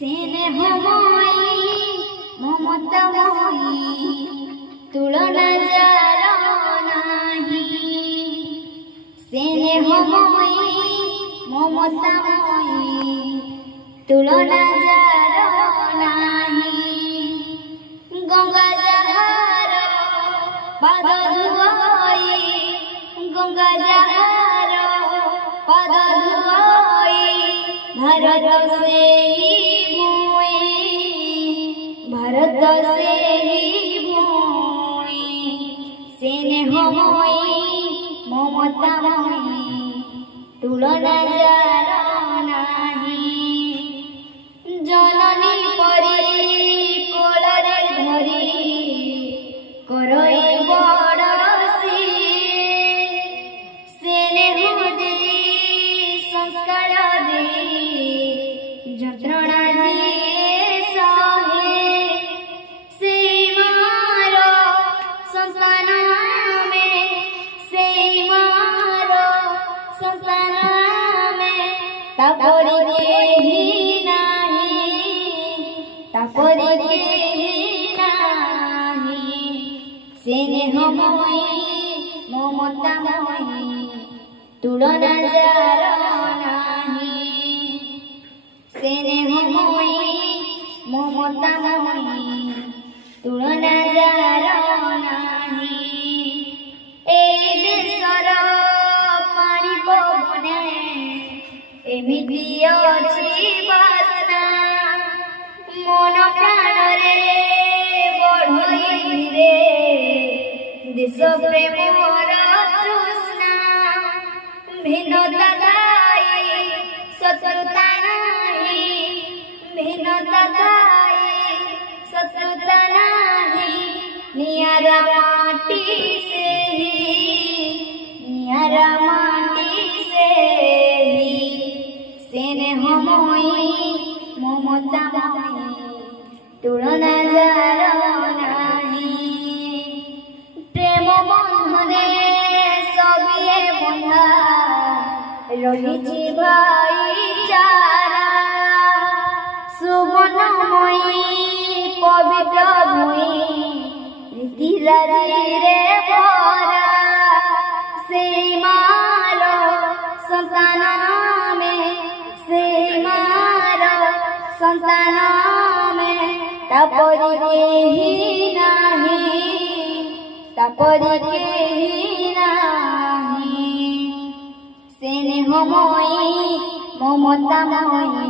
স্নেহময়ী মমতাময়ী তুলনা যার নাহি। স্নেহময়ী মমতাময়ী তুলনা যার নাহি। গঙ্গা যাহার পাদ ধুয়াই, গঙ্গা যাহার পাদ ধুয়াই, ভারত সেই ভূমি, ভারত সেই ভূমি। স্নেহময়ী মমতাময়ী তুলনা যার নাহি। জননী পরি কোଳରେ ধরি করই বড় স্নেহ দেই সংস্କାର দেই যন্ত্রণা দিয়ে সহে। সেই মার সন্তান ଆମେ, সেই মার সন্তান ଆମେ, তাপরি কেহি নাহি, তাপরি কেহি নাহি। স্নেহময়ী মমতাময়ী তুলনা যার নাহি। স্নেহময়ী মমতাময়ী তুলনা যার নাহি। এই দেশর পানি পবনে এমিতি ଅଛି বাসনা, মন প্রাণরে বঢ়ই ধীরে দেশ প্রেমর তৃষ্ণা। ভিন্নতা ଥାଇ শত্রুতা ନାହିଁ, ভিন্নতা ଥାଇ শত্রুতা ନାହିଁ। নিয়ারা মাটি ସେହି, নিয়ারা মাটি ସେହି। স্নেহময়ী মমতাময়ী তুলনা যার নাহি। প্রেম বন্ধনে সবিয়ে বন্ধা রহিছি ভাইচারা। সুবর্ণময়ী পবিত্র ভূমি রীতিরাজিরে ভরা। সেই মার সন্তান ଆମେ, সেই মার সন্তান ଆମେ, তাপরি কেহি নাহি, তাপরি কেহি নাহি। স্নেহময়ী মমতাময়ী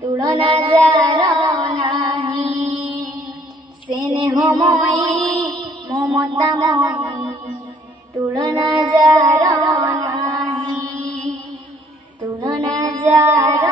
তুলনা যার নাহি। স্নেহময়ী মমতাময়ী তুলনা যার নাহি, তুলনা যার